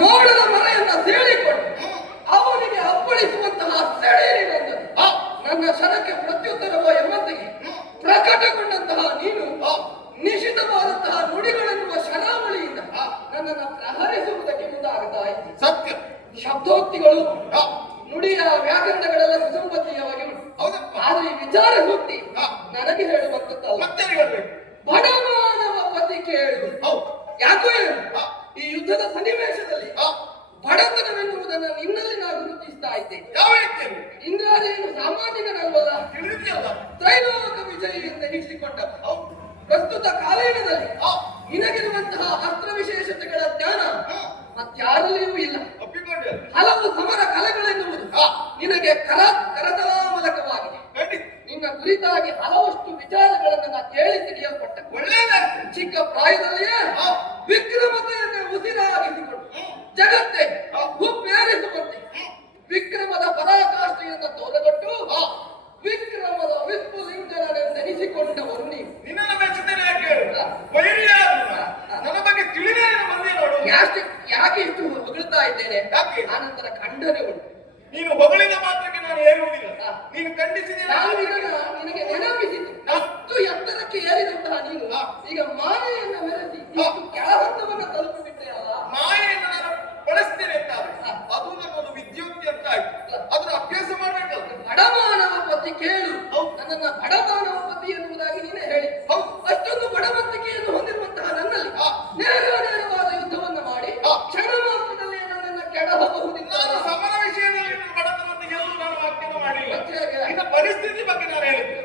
ಮೋಡದ ಮರೆಯನ್ನ ಸೇರಿಕೊಂಡು ಅವನಿಗೆ ಅಪ್ಪಳಿಸುವಂತಹ ಸೆಳೆಯಲಿನಂದು ನನ್ನ ಶರಕ್ಕೆ ಪ್ರತ್ಯುತ್ತರವೋ ಎಂಬಂತೆಗೆ ಪ್ರಕಟಗೊಂಡಂತಹ ನೀನು ನಿಶಿತವಾದಂತಹ ನುಡಿಗಳೆನ್ನುವ ಶರಾವಳಿಯಿಂದ ನನ್ನನ್ನು ಪ್ರಹರಿಸುವುದಕ್ಕೆ ಮುಂದಾಗುತ್ತಾ ಇದ್ದೆ. ಸತ್ಯ. ಶಬ್ದೋಕ್ತಿಗಳು ನುಡಿಯ ವ್ಯಾಕರಣಗಳೆಲ್ಲ ಸುಸಂಬದ್ಧವಾಗಿ ಉಂಟು. ಆದ್ರೆ ಈ ವಿಚಾರ ಸೂಕ್ತಿ ನನಗೆ ಹೇಳುವಂತದ್ದಲ್ಲ. ಬಡಮಾನವ ಪತಿ ಕೇಳು. ಯಾಕೋ ಹೇಳು, ಈ ಯುದ್ಧದ ಸನ್ನಿವೇಶದಲ್ಲಿ ಬಡತನವೆನ್ನುವುದನ್ನು ನಿನ್ನಲ್ಲಿ ನಾನು ಗುರುತಿಸ್ತಾ ಇದ್ದೆ. ಯಾವ ರೀತಿಯಲ್ಲಿ? ಇಂದ್ರಾದೇನು ಸಾಮಾನ್ಯನಲ್ವಲ್ಲ, ತ್ರೈಲೋಕ ವಿಜಯಿ ಎನಿಸಿಕೊಂಡ ಪ್ರಸ್ತುತ ಕಾಲೀನದಲ್ಲಿ ನಿನಗಿರುವಂತಹ ಅಸ್ತ್ರ ವಿಶೇಷತೆಗಳ ಜ್ಞಾನ ಮತ್ಯಾರಲ್ಲಿಯೂ ಇಲ್ಲ. ಹಲವು ಸಮರ ಕಲೆಗಳೆನ್ನುವುದು ನಿನಗೆ ಕರತಲಾಮಲಕವಾಗಿದೆ. ನಿನ್ನ ಕುರಿತಾಗಿ ಹಲವಷ್ಟು ವಿಚಾರಗಳನ್ನು ನಾ ಕೇಳಿ ತಿಳಿಯಲ್ಪಟ್ಟ. ಚಿಕ್ಕ ಪ್ರಾಯದಲ್ಲಿಯೇ ವಿಕ್ರಮತೆಯನ್ನೇ ಉಸಿರಾಗಿಸಿಕೊಂಡು ಜಗತ್ತೇ ಹುಬ್ಬೇರಿಸುವಂತೆ ವಿಕ್ರಮದ ಪರಾಕಾಷ್ಠೆಯನ್ನು ತೋರಗೊಟ್ಟು ವಿಕ್ರಮದ ವಿಸ್ಫುಲಿಂಗನೆನಿಸಿಕೊಂಡವರು ನೀವು. ನನ್ನ ಬಗ್ಗೆ ತಿಳಿದೇ ನೋಡು. ಯಾಕೆ ಇಷ್ಟು ಹೊಗಳ್ತಾ ಇದ್ದೇನೆ? ಆನಂತರ ಖಂಡನೆ ಉಂಟು. ನೀನು ಹೊಗಳಿದ ಮಾತ್ರಕ್ಕೆ ನಾನು ಏರುವುದಿಲ್ಲ. ನೀನು ಖಂಡಿಸಿದೆ. ನಾನು ನಿನಗೆ ನೆನಪಿಸಿದ್ದು ಅಷ್ಟು ಎತ್ತರಕ್ಕೆ ಏರಿದಂತಹ ನೀನು ಈಗ ಮಾಯೆಯನ್ನು ಮೆರೆಸಿ ಕೆಳಹಂತವನ್ನು ತಲುಪಿಬಿಟ್ಟೆ ಅಲ್ಲ. ಮಾಯೆಯನ್ನು ನಾನು ಬಳಸ್ತೇನೆ ಅಂತ ಅದು ನಮ್ಮದು ವಿದ್ಯುತ್ ಅಂತ ಆಯ್ತು. ಅದನ್ನ ಅಭ್ಯಾಸ ಮಾಡ್ಬೇಕಲ್ಲ. ಬಡಮಾನವ ಪತಿ ಕೇಳು. ನನ್ನನ್ನ ಬಡಮಾನವ ಪತಿ ಎನ್ನುವುದಾಗಿ ನೀನೇ ಹೇಳಿ. ಅಷ್ಟೊಂದು ಬಡವಂತಿಕೆಯನ್ನು ಹೊಂದಿರುವಂತಹ ನನ್ನಲ್ಲಿ ನೇರವಾದ ಯುದ್ಧವನ್ನು ಮಾಡಿ ಕ್ಷಣ ಮಾತ್ರದಲ್ಲಿ ನನ್ನನ್ನ ಕೆಡಹಬಹುದಿಲ್ಲ. ನಾನು ಸಮರ ವಿಷಯದಲ್ಲಿ ಬಡತನವನ್ನು ಗೆಲ್ಲಲು ನಾನು ವಾಕ್ಯನ ಮಾಡಿಲ್ಲ. ಇನ್ನು ಪರಿಸ್ಥಿತಿ ಬಗ್ಗೆ ನಾನು ಹೇಳಿದ್ದೆ.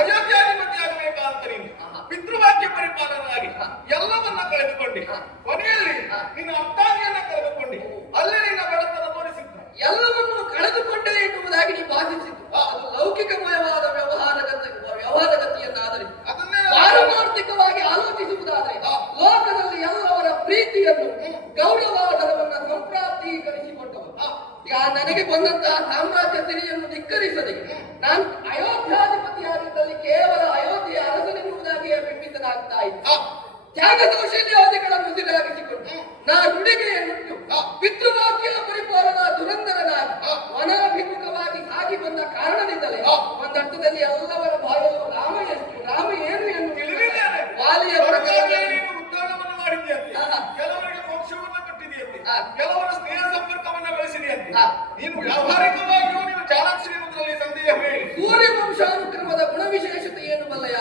ಅಯೋಧ್ಯಾಧಿಪತಿ ಆಗಬೇಕಂತ ನೀನು ಪಿತೃವಾಕ್ಯ ಪರಿಪಾಲನಾಗಿ ಎಲ್ಲವನ್ನ ಕಳೆದುಕೊಂಡಿ ಕೊನೆಯಲ್ಲಿ ನಿನ್ನ ಅತ್ತಾಗಿಯನ್ನ ಕಳೆದುಕೊಂಡಿ ಅಲ್ಲಿ ನಿನ್ನ ಬಡತನ ತೋರಿಸಿದ್ದು ಎಲ್ಲವನ್ನು ಕಳೆದುಕೊಂಡೆ ಎನ್ನುವುದಾಗಿ ನೀವು ಭಾವಿಸಿದ್ದು ಅದು ಲೌಕಿಕಮಯವಾದ ವ್ಯವಹಾರಗತಿಯನ್ನಾದರೆ ಪಾರಮಾರ್ಥಿಕವಾಗಿ ಆಲೋಚಿಸುವುದಾದರೆ ಲೋಕದಲ್ಲಿ ಎಲ್ಲವರ ಪ್ರೀತಿಯನ್ನು ಗೌರವಾಧಾರವನ್ನ ಸಂಪ್ರಾಪ್ತೀಕರಿಸಿಕೊಂಡವರು ನನಗೆ ಬಂದಂತಹ ಸಾಮ್ರಾಜ್ಯ ಸಿರಿಯನ್ನು ಧಿಕ್ಕರಿಸದೆ ನಾನು ಅಯೋಧ್ಯಾಧಿಪತಿಯಾಗಿದ್ದಲ್ಲಿ ಕೇವಲ ಅಯೋಧ್ಯೆಯ ಅರಸನೆನ್ನುವುದಾಗಿಯೇ ಬಿಂಬಿತನಾಗ್ತಾ ಇದ್ದೆ. ತ್ಯಾಗದೋಷಾದಿಗಳನ್ನು ಉಸಿರಾಗಿಸಿಕೊಂಡು ನಾ ನುಡಿಗೆಯನ್ನುಟ್ಟು ಪಿತೃವಾಕ್ಯದ ಪರಿಪಾಲನಾ ದುರಂಧರನಾಗಿ ವನಾಭಿಮುಖವಾಗಿ ಸಾಗಿ ಬಂದ ಕಾರಣದಿಂದಲೇ ಒಂದರ್ಥದಲ್ಲಿ ಎಲ್ಲವರ ಬಾಯಲು ರಾಮ ಎಷ್ಟು ರಾಮ ಏನು ಎಂದು ತಿಳಿದಿದ್ದಾರೆ. ವಾಲಿಯ ಉದ್ಧಾರವನ್ನು ಮಾಡಿದೆಯಂತೆ, ಕೆಲವರಿಗೆ ಮೋಕ್ಷವನ್ನು ಕೊಟ್ಟಿದೆಯಂತೆ, ಕೆಲವರ ಸ್ನೇಹ ಸಂಪರ್ಕವನ್ನು ಬೆಳೆಸಿದೆಯಂತೆ. ನೀನು ವ್ಯಾವಹಾರಿಕವಾಗಿಯೂ ನೀನು ಚಾಣಾಕ್ಷ ಎನ್ನುವುದರಲ್ಲಿ ಸಂದೇಹವೇ. ಸೂರ್ಯವಂಶಾನುಕ್ರಮದ ಗುಣವಿಶೇಷತೆ ಏನು ಬಲ್ಲಯ?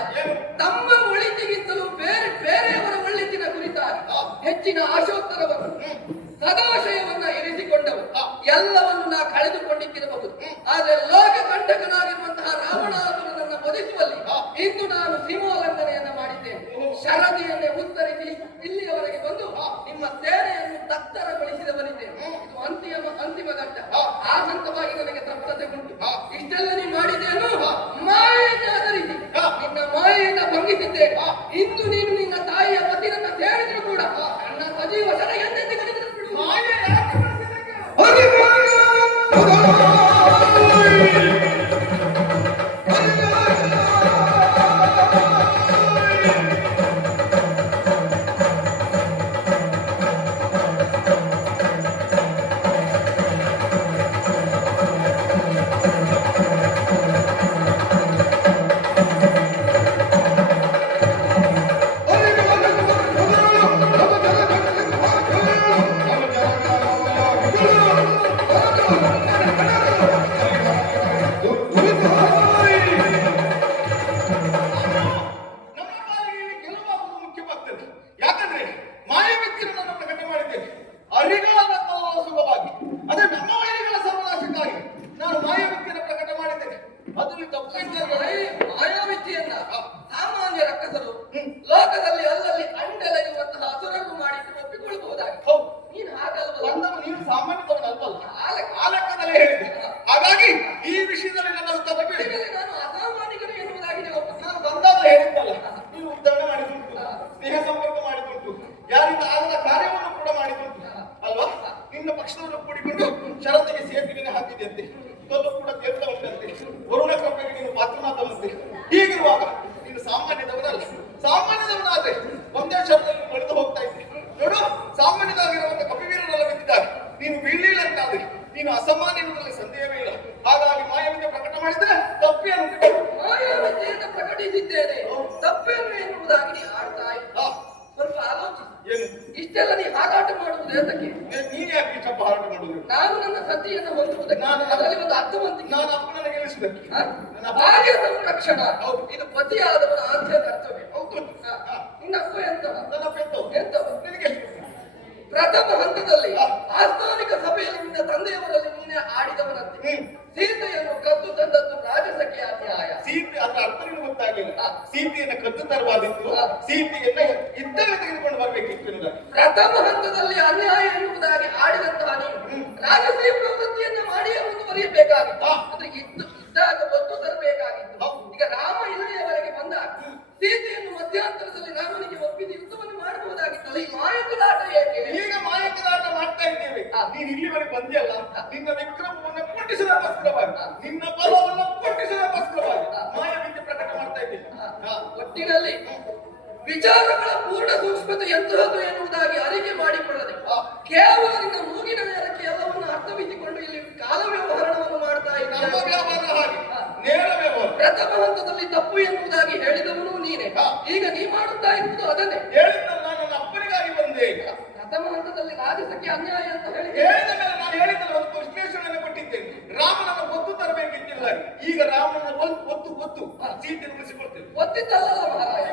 ತಮ್ಮ ಒಳಿತಿಗಿಂತಲೂ ಬೇರೆಯವರ ಒಳ್ಳೆತಿನ ಕುರಿತಾಗಿ ಹೆಚ್ಚಿನ ಆಶೋತ್ತರವನ್ನು ಸದಾಶಯವನ್ನ ಇರಿಸಿಕೊಂಡವು ಎಲ್ಲವನ್ನು ನಾ ಕಳೆದುಕೊಂಡಿದ್ದಿರಬಹುದು. ಆದರೆ ಲೋಕ ಕಂಟಕನಾಗಿರುವಂತಹ ರಾವಣಾಸುರನನ್ನು ವಧಿಸುವಲ್ಲಿ ಇಂದು ನಾನು ಸಿಂಹೋಲ್ಲಂಘನೆಯನ್ನ ಮಾಡಿದ್ದೇನೆ. ಶರದಿಯನ್ನೇ ಉತ್ತರಿಸಿ ಇಲ್ಲಿಯವರೆಗೆ ಬಂದು ನಿಮ್ಮ ಸೇನೆಯನ್ನು ತತ್ತರಗೊಳಿಸಿದವನಿದ್ದೇನೆ. ಇದು ಅಂತಿಮ ಘಟ್ಟ. ಆ ಹಂತವಾಗಿ ನನಗೆ ತಪ್ತತೆ ಉಂಟು. ಇಷ್ಟೆಲ್ಲ ನೀ ಮಾಡಿದ್ದೇನು ಮಾಯೆಯನ್ನು ಆಧರಿಸಿ ನಿನ್ನ ಮಾಯೆಯಿಂದ ಭಂಗಿಸಿದ್ದೇನೆ. ಇಂದು ನೀನು ನಿನ್ನ ತಾಯಿಯ ಪತಿರನ್ನ ಸೇರಿದ್ರು ಕೂಡ ನನ್ನ ಸಜೀವ ಶರ ಎಂದೆಂದು ಕಡಿದ್ರೆ ಮಾಯೆ ಮಾಯಾವಿದ್ಯೆಯನ್ನ ಸಾಮಾನ್ಯ ರಕ್ಕಸರು ಲೋಕದಲ್ಲಿ ಅಲ್ಲಲ್ಲಿ ಅಂಡಲೆಯುವಂತಹ ಅಸುರರು ಮಾಡಿದ್ದು ಒಪ್ಪಿಕೊಳ್ಳಬಹುದಾಗಿ. ನೀನು ಹಾಗಲ್ವಲ್ಲ, ನೀನು ಸಾಮಾನ್ಯದವನಲ್ವಲ್ಲ, ಆ ಲೆಕ್ಕದಲ್ಲೇ ಹೇಳಿದೆ. ಹಾಗಾಗಿ ಈ ವಿಷಯದಲ್ಲಿ ನನ್ನ ಉತ್ತರ ಕೇಳಿ. ನಾನು ಅಸಾಮಾನ್ಯಗಳು ಎನ್ನುವುದಾಗಿ ನಾನು ಬಂದಾಗ ಹೇಳಿದ್ದಲ್ಲ, ನೀನು ಉದ್ಧಾರ ಮಾಡಿದುಂಟು, ಸ್ನೇಹ ಸಂಪರ್ಕ ಮಾಡಿದುಂಟು, ಯಾರಿಂದ ಆಗದ ಕಾರ್ಯವನ್ನು ಕೂಡ ಮಾಡಿದುಂಟು ಅಲ್ವಾ? ನಿನ್ನ ಪಕ್ಷದವರು ಕೂಡಿಕೊಂಡು ಶರತ್ತಿಗೆ ಸೇತುವೆಯನ್ನು ಹಾಕಿದೆಯಂತೆ, ಕಲ್ಲು ಕೂಡ ತೇರ್ತಾ ಉಂಟಂತೆ, ವರುಣ ಕೃಪೆಗೆ ನೀನು ಪಾತ್ರನಾದಂತೆ. ಹೀಗಿರುವಾಗ ನೀನು ಸಾಮಾನ್ಯದವನಲ್ಲ. ಸಾಮಾನ್ಯದವನಾದ್ರೆ ಒಂದೇ ಶರದಲ್ಲಿ ನಡೆದು ಹೋಗ್ತಾ ಇದ್ದೆ ನೋಡು. ಸಾಮಾನ್ಯದಾಗಿರುವಂತ ಕಪಿವೀರರೆಲ್ಲ ಬಿದ್ದಿದ್ದಾರೆ. ಅಸಮಾನ ಎನ್ನುವುದರಲ್ಲಿ ಸಂದೇಹವೇ ಇಲ್ಲ. ಹಾಗಾಗಿ ಮಾಯವಿದ್ಯೆ ಪ್ರಕಟ ಮಾಡಿದ್ರೆ ತಪ್ಪೇನು? ಮಾಯಾವಿದ್ಯೆಯನ್ನು ಪ್ರಕಟಿಸಿದ್ದೇನೆ, ತಪ್ಪೇನು ಎನ್ನುವುದಾಗಿ ನೀ ಆಡ್ತಾ ಇದ್ದ. ಸ್ವಲ್ಪ ಆಲೋಚಿಸಿ. ಏನು ಇಷ್ಟೆಲ್ಲ ನೀ ಹಾರಾಟ ಮಾಡುವುದು ಏತಕ್ಕೆ? ನೀನ್ ಯಾಕೆ ಇಷ್ಟಪ್ಪ ಹಾರಾಟ ಮಾಡುದು? ನಾನು ನನ್ನ ಸತಿಯನ್ನು ಹೊಂದುವುದಕ್ಕೆ, ಅದರಲ್ಲಿ ಒಂದು ಅರ್ಥವಂತಿಕೆ. ನಾನು ಅಪ್ಪನನ್ನು ಗೆಲ್ಲಿಸುವುದಕ್ಕೆ. ಬಾಲ್ಯ ಸಂರಕ್ಷಣ ಇದು ಪತಿಯಾದವನ ಆದ್ಯ ಕರ್ತವ್ಯ. ಹೌದು. ನಿನ್ನ ಅಪ್ಪ ಎಂತವ? ನನ್ನ ಅಪ್ಪ ಎಂತವ? ನಿನಗೆ ಎಷ್ಟು? ಪ್ರಥಮ ಹಂತದಲ್ಲಿ ಆಸ್ಥಾನಿಕ ಸಭೆಯಲ್ಲಿ ನಿನ್ನ ತಂದೆಯವರಲ್ಲಿ ನೀನೇ ಆಡಿದವನಂತೆ ಸೀತೆಯನ್ನು ಕದ್ದು ತಂದದ್ದು ರಾಜಸಖಿಯ ಅನ್ಯಾಯ. ಸೀತೆ ಅದರ ಅರ್ಥ ನಿನಗೆ ಗೊತ್ತಾಗಿಲ್ಲ. ಸೀತೆಯನ್ನು ಕದ್ದು ತರಬಾರ್ದಿತ್ತು, ಸೀತೆಯನ್ನ ಇದ್ದಾಗ ತೆಗೆದುಕೊಂಡು ಬರ್ಬೇಕಿತ್ತು ಎನ್ನುವುದಾಗಿ. ಪ್ರಥಮ ಹಂತದಲ್ಲಿ ಅನ್ಯಾಯ ಎನ್ನುವುದಾಗಿ ಆಡಿದಂತಹ ನೀನು ರಾಜಸೀಯ ಪ್ರವೃತ್ತಿಯನ್ನ ಮಾಡಿಯೇ ಮುಂದುವರಿಯಬೇಕಾಗಿತ್ತು. ಅಂದ್ರೆ ಇದ್ದಾಗ ಒತ್ತು ತರಬೇಕಾಗಿತ್ತು. ಈಗ ರಾಮ ಇಲ್ಲಿಯವರೆಗೆ ಬಂದಾಗ ಸೀತೆಯನ್ನು ಮಧ್ಯಂತರದಲ್ಲಿ ರಾಮನಿಗೆ ಒಪ್ಪಿಸಿ ಯುದ್ಧವನ್ನು ಮಾಡಬಹುದಾಗಿತ್ತಲ್ಲ. ಈ ಮಾಯಕದಾಟ ಏಕೆ? ಈಗ ಮಾಯಕದಾಟ ಮಾಡ್ತಾ ಇದ್ದೇವೆ. ನೀನು ಇಲ್ಲಿವರೆಗೆ ಬಂದಿಯಲ್ಲ, ನಿನ್ನ ವಿಕ್ರಮವನ್ನು ಪುಟ್ಟಿಸೋದಕ್ಕೋಸ್ಕರವಾಗಿ, ನಿನ್ನ ಬಲವನ್ನು ಪುಟ್ಟಿಸೋದಕ್ಕೋಸ್ಕರವಾಗಿ ಮಾಯವಿದ್ಯೆ ಪ್ರಕಟ ಮಾಡ್ತಾ ಇದ್ದೇವೆ. ಒಟ್ಟಿನಲ್ಲಿ ವಿಚಾರಗಳ ಪೂರ್ಣ ಸೂಕ್ಷ್ಮತೆ ಎಂತಹದ್ದು ಎನ್ನುವುದಾಗಿ ಅರಿಕೆ ಮಾಡಿಕೊಳ್ಳದೆ ಕೇವಲ ನಿನ್ನ ಮೂಗಿನ ನೇರಕ್ಕೆ ಎಲ್ಲವನ್ನು ಅರ್ಥವಿಸಿಕೊಂಡು ಇಲ್ಲಿ ಕಾಲ ವ್ಯವಹಾರವನ್ನು ಮಾಡ್ತಾ ನಮ್ಮ ಇದ್ದ. ವ್ಯವಹಾರ ಹಾಗೆ ನೇರ ವ್ಯವಹಾರ. ಪ್ರಥಮ ಹಂತದಲ್ಲಿ ತಪ್ಪು ಎನ್ನುವುದಾಗಿ ಹೇಳಿದವನು ನೀನೆ, ಈಗ ನೀ ಮಾಡುತ್ತಾ ಇರುವುದು ಅದನ್ನೇ. ಹೇಳಿದ್ದಲ್ಲ, ನಾನು ನನ್ನ ಅಪ್ಪನಿಗಾಗಿ ಬಂದೆ. ಪ್ರಥಮ ಹಂತದಲ್ಲಿ ರಾಜಸಕ್ಕೆ ಅನ್ಯಾಯ ಅಂತ ಹೇಳಿ ಹೇಳಿದ ಮೇಲೆ ನಾನು ಹೇಳಿದ್ದಲ್ಲ, ಒಂದು ವಿಶ್ಲೇಷಣೆಯನ್ನು ಕೊಟ್ಟಿದ್ದೇನೆ. ರಾಮನನ್ನು ಒತ್ತು ತರಬೇಕಿತ್ತಿಲ್ಲ. ಈಗ ರಾಮನನ್ನು ಒತ್ತು ಸೀತೆಯನ್ನು ಉಳಿಸಿಕೊಳ್ತೇವೆ. ಒತ್ತಿದ್ದಲ್ಲ ಮಹಾರಾಜ,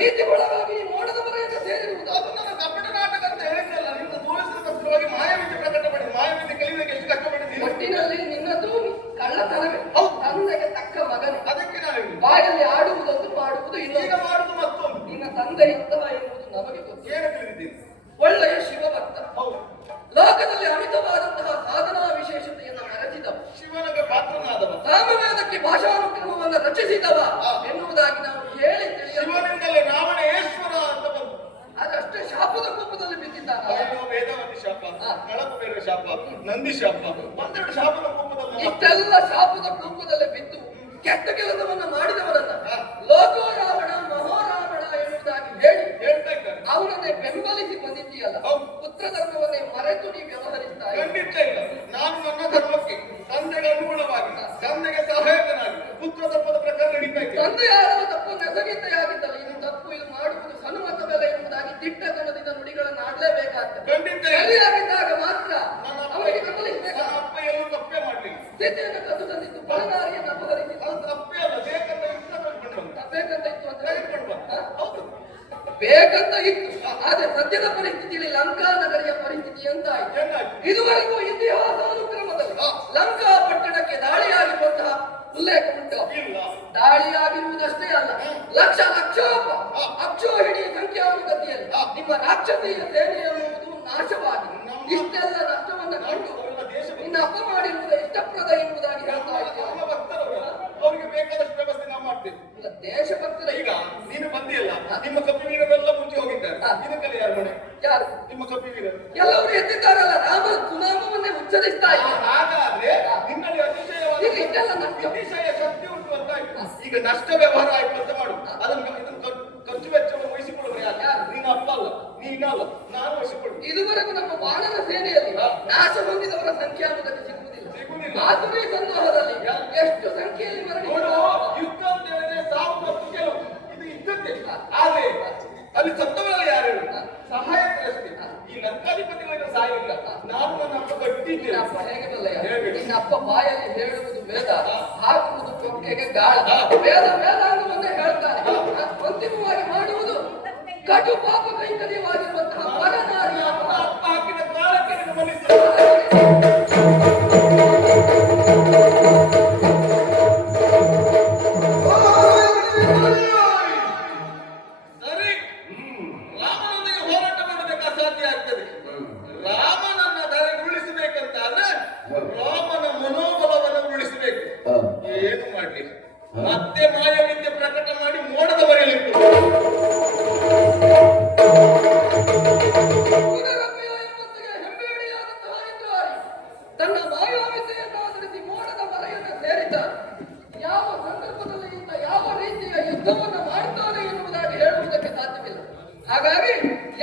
ರೀತಿ ಒಳಗಾಗಿ ನೋಡದವರೆಯಿಂದ ಸೇರಿರುವುದು. ಅದು ನನ್ನ ಕಪಟ ನಾಟಕ ಅಂತ ಹೇಳಿದ್ದಲ್ಲ. ನಿನ್ನ ತೋರಿಸೋದಕ್ಕೋಸ್ಕರವಾಗಿ ಮಾಯವಿದ್ಯೆ ಪ್ರಕಟ ಮಾಡಿದೆ. ಮಾಯವಿದ್ಯೆ ಕಲಿಯುವುದಕ್ಕೆ ಎಷ್ಟು ಕಷ್ಟಪಟ್ಟಿದ್ದೀನಿ. ಒಟ್ಟಿನಲ್ಲಿ ನಿನ್ನದು ಕಳ್ಳತನವೇ. ತಂದೆಗೆ ತಕ್ಕ ಮಗನೇ. ಅದಕ್ಕೆ ನಾನು ಹೇಳಿದ್ದು. ಬಾಯಲ್ಲಿ ಆಡುವುದೊಂದು ಮಾಡುವುದು ಈಗ ಇನ್ನೊಂದು. ಮಾಡುದು ಮತ್ತೊಂದು. ನಿನ್ನ ತಂದೆ ಎಂತಹ ಎನ್ನುವುದು ನಮಗೆ ಗೊತ್ತು. ಏನು ತಿಳಿದಿದ್ದೀನಿ? ಒಳ್ಳೆಯ ಶಿವಭಕ್ತ, ಹೌದು. ಲೋಕದಲ್ಲಿ ಅಮಿತವಾದಂತಹ ಸಾಧನಾ ವಿಶೇಷತೆಯನ್ನು ಮೆರೆಸಿದವ, ಶಿವನಿಗೆ ಪಾತ್ರನಾದವ, ಸಾಮವೇದಕ್ಕೆ ಭಾಷಾನುಕ್ರಮವನ್ನು ರಚಿಸಿದವ ಎನ್ನುವುದಾಗಿ ನಾವು ಹೇಳಿ ತಿಳಿಯಲು ಶಿವನಿಂದಲೇ ರಾವಣೇಶ್ವರ ಅಂತ ಬಂತು. ಅದಷ್ಟೇ ಶಾಪದ ಕೋಪದಲ್ಲಿ ಬಿದ್ದಿದ್ದಾನೆ. ಅಯ್ಯೋ, ವೇದವತಿ ಶಾಪ, ನಳಕು ಬೇರೆ ಶಾಪ, ನಂದಿ ಶಾಪ, ಒಂದೆರಡು ಶಾಪದ ಕೋಪದಲ್ಲಿ ಇಷ್ಟೆಲ್ಲ ಶಾಪದ ಕೋಪದಲ್ಲಿ ಬಿದ್ದು ಕೆಟ್ಟ ಕೆಲಸವನ್ನ ಮಾಡಿದವನನ್ನ ಲೋಕೋ ರಾವಣ ಮಹಾರಾವಣ ಎನ್ನುವುದಾಗಿ ಹೇಳಿ ಹೇಳ್ತಾ ಇದ್ದಾರೆ. ಅವನನ್ನೇ ಬೆಂಬಲಿಸಿ ಬಂದಿದ್ದೀಯಲ್ಲ, ಪುತ್ರ ಧರ್ಮವನ್ನೇ ಮರೆತು ನೀವು ವ್ಯವಹರಿಸ್ತಾ ಇದ್ದೀಯ. ಖಂಡಿತ ಇಲ್ಲ. ನಾನು ನನ್ನ ಧರ್ಮಕ್ಕೆ ತಂದೆಗೆ ಅನುಗುಣವಾಗಿ, ತಂದೆಗೆ ಸಹಾಯಕನಾಗಿ ಪುತ್ರ ಧರ್ಮದ ಪ್ರಕಾರ ನಡೀತಾ ಇದ್ದೇನೆ. ತಂದೆಯಾದ ತಪ್ಪನ್ನು ಎಸಗಿದ್ದೆಯಾಗಿದ್ದಲ್ಲ, ಇದು ತಪ್ಪು, ಇದು ಮಾಡುವುದು ಹನುಮತ ಬೆಲೆ ಎನ್ನುವುದಾಗಿ ದಿಟ್ಟತನದಿಂದ ನುಡಿಗಳನ್ನು ಆಡಲೇಬೇಕಾಗ್ತದೆ. ಖಂಡಿತ ಇಲ್ಲ. ಸರಿಯಾಗಿದ್ದಾಗ ಮಾತ್ರ ನನ್ನ ಅವರಿಗೆ ಬೆಂಬಲಿಸಬೇಕು. ಅಪ್ಪ ಎಲ್ಲೂ ತಪ್ಪೇ ಮಾಡಲಿಲ್ಲ. ಸ್ಥಿತಿಯನ್ನು ಕದ್ದು ತಂದಿದ್ದು ಬಲನಾರಿಯನ್ನು ಅಪಹರಿಸಿದ್ದು ಅದು ತಪ್ಪೇ ಅಲ್ಲ. ಬೇಕಂತ ಯುದ್ಧ ಕಟ್ಕೊಂಡು ಬಂದ. ಬೇಕಂತ ಇತ್ತು ಅಂತ ತೆಗೆದುಕೊಂಡು ಬಂದ. ಹೌದು. ಬೇಕಂತ ಇತ್ತು. ಆದ್ರೆ ಸದ್ಯದ ಪರಿಸ್ಥಿತಿಯಲ್ಲಿ ಲಂಕಾ ನಗರಿಯ ಪರಿಸ್ಥಿತಿ ಎಂತಾಯ್ತು? ಏನಾಯ್ತು? ಇದುವರೆಗೂ ಇತಿಹಾಸಾನುಕ್ರಮದಲ್ಲಿ ಲಂಕಾ ಪಟ್ಟಣಕ್ಕೆ ದಾಳಿಯಾಗಿರುವಂತಹ ಉಲ್ಲೇಖ ಉಂಟು? ಇಲ್ಲ. ದಾಳಿಯಾಗಿರುವುದಷ್ಟೇ ಅಲ್ಲ, ಲಕ್ಷ ಲಕ್ಷೋಪ ಅಕ್ಷೋಹಿಣಿ ಸಂಖ್ಯಾನುಗತಿಯಲ್ಲಿ ನಿಮ್ಮ ರಾಕ್ಷಸೀಯ ಸೇನೆ ಎನ್ನುವುದು ನಾಶವಾಗಿ ಇಷ್ಟೆಲ್ಲ ನಷ್ಟವನ್ನು ಕಂಡು ನಿನ್ನ ಅಪ್ಪ ಮಾಡಿರುವುದು ಇಷ್ಟಪ್ರದ ಎನ್ನುವುದಾಗಿ ಹೇಳ್ತಾ ಇದ್ದೇವೆ. ನಮ್ಮ ಭಕ್ತರವರು, ಅವರಿಗೆ ಬೇಕಾದಷ್ಟು ವ್ಯವಸ್ಥೆ ನಾವು ಮಾಡ್ತೇವೆ. ದೇಶಭಕ್ತರ ಈಗ ನೀನು ಬಂದಿಯಲ್ಲ, ನಿಮ್ಮ ಕಪಿವೀರರೆಲ್ಲ ಮುಂಚೆ ಹೋಗಿದ್ದಾರೆ. ಇದಕ್ಕೆಲ್ಲ ಯಾರು ಮನೆ? ಯಾರು? ನಿಮ್ಮ ಕಪಿವೀರರು ಎಲ್ಲವರು ಎತ್ತಿದ್ದಾರಲ್ಲ, ರಾಮ ಸುನಾಮವನ್ನೇ ಉಚ್ಚರಿಸ್ತಾ ಇದ್ದಾರೆ. ಹಾಗಾದ್ರೆ ನಿನ್ನಲ್ಲಿ ಈಗ ಇಷ್ಟೆಲ್ಲ ನಷ್ಟ. ಅತಿಶಯ ಶಕ್ತಿ ಉಂಟು ಅಂತ ಆಯ್ತು. ಈಗ ನಷ್ಟ ವ್ಯವಹಾರ ಆಯ್ತು ಅಂತ ಮಾಡು. ಇದನ್ನು ಖರ್ಚು ವೆಚ್ಚವನ್ನು ವಹಿಸಿಕೊಳ್ಳುವ ಯಾರು? ನೀನು ಅಪ್ಪ ಅಲ್ಲ, ನೀನಲ್ಲ, ನಾನು ವಹಿಸಿಕೊಳ್ಳು. ಇದುವರೆಗೂ ನಮ್ಮ ವಾನರ ಸೇನೆಯಲ್ಲಿ ನಾಶ ಹೊಂದಿದವರ ಸಂಖ್ಯೆ ಅನ್ನೋದಕ್ಕೆ ಸಿಗುವುದಿಲ್ಲ. ಆಸುರಿ ಸಂದೋಹದಲ್ಲಿ ಎಷ್ಟು ಸಂಖ್ಯೆಯಲ್ಲಿ ನೋಡು, ಮರಣಿಸಿದವರು. ಯುದ್ಧ ಅಂತ ಹೇಳಿದ್ರೆ ಸಾವು ಮತ್ತು ಕೆಲವು ಇದು ಇದ್ದದ್ದೇ. ಆದ್ರೆ ಅಲ್ಲಿ ಸತ್ತವರೆಲ್ಲ ಯಾರು ಹೇಳು? ಸಹಾಯಕರಷ್ಟೇ. ಈ ಲಂಕಾಧಿಪತಿಗಳಿಂದ ಸಹಾಯ ಇಲ್ಲ. ನಾನು ನನ್ನ ಅಪ್ಪ ನಿನ್ನ ಗಟ್ಟಿದ್ದೇನೆ. ಅಪ್ಪ ಹೇಗೆ ಬಲ್ಲಯ್ಯ? ಹೇಗೆ? ನಿನ್ನ ಅಪ್ಪ ಬಾಯಲ್ಲಿ ಹೇಳುವುದು ವೇದ, ಹಾಕುವುದು ಕೊಕ್ಕೆಗೆ ಗಾಳ. ವೇದ ವೇದಾಂಗವನ್ನೇ ಹೇಳ್ತಾನೆ. ಅಂತಿಮವಾಗಿ ಮಾಡುವುದು ಕಟು ಪಾಪ ಕೈಂಕರ್ಯವಾಗಿರುವಂತಹ ಪರನಾರಿಯ ಅಪ್ಪ ಹಾಕಿದ ಕಾಲಕ್ಕೆ ನೀನು ಮನ್ನಿಸು. ಸರಿ, ರಾಮನೊಂದಿಗೆ ಹೋರಾಟ ಮಾಡೋದಕ್ಕೆ ಅಸಾಧ್ಯ ಆಗ್ತದೆ. ರಾಮನನ್ನ ದಾರಿ ಉರುಳಿಸಬೇಕಂತಾದ್ರೆ ರಾಮನ ಮನೋಬಲವನ್ನು ಉರುಳಿಸಬೇಕು. ಏನು ಮಾಡ್ಲಿ? ಮತ್ತೆ ಮಾಯವಿದ್ಯೆ ಪ್ರಕಟ ಮಾಡಿ ಮೋಡದ ಬರೆಯಲಿಟ್ಟು ಪುನರಭ್ಯ ಎಂಬಂತೆಯೇ ಹೆಮ್ಮೇಡಿಯಾದಂತಹ ಇಂದ್ರಾರಿ ತನ್ನ ಮಾಯಾವಿದ್ಯೆಯನ್ನು ಆಧರಿಸಿ ಮೋಡದ ಮರೆಯನ್ನು ಸೇರಿದ್ದಾನೆ. ಯಾವ ಸಂದರ್ಭದಲ್ಲಿ ಇಂಥ ಯಾವ ರೀತಿಯ ಯುದ್ಧವನ್ನು ಮಾಡುತ್ತಾನೆ ಎನ್ನುವುದಾಗಿ ಹೇಳುವುದಕ್ಕೆ ಸಾಧ್ಯವಿಲ್ಲ. ಹಾಗಾಗಿ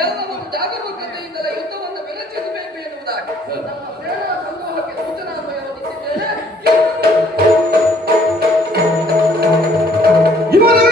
ಎಲ್ಲವನ್ನು ಜಾಗರೂಕತೆಯಿಂದಲೇ ಯುದ್ಧವನ್ನು ವಿರಚಿಸಬೇಕು ಎನ್ನುವುದಾಗಿ ನಮ್ಮ ಸೇನಾ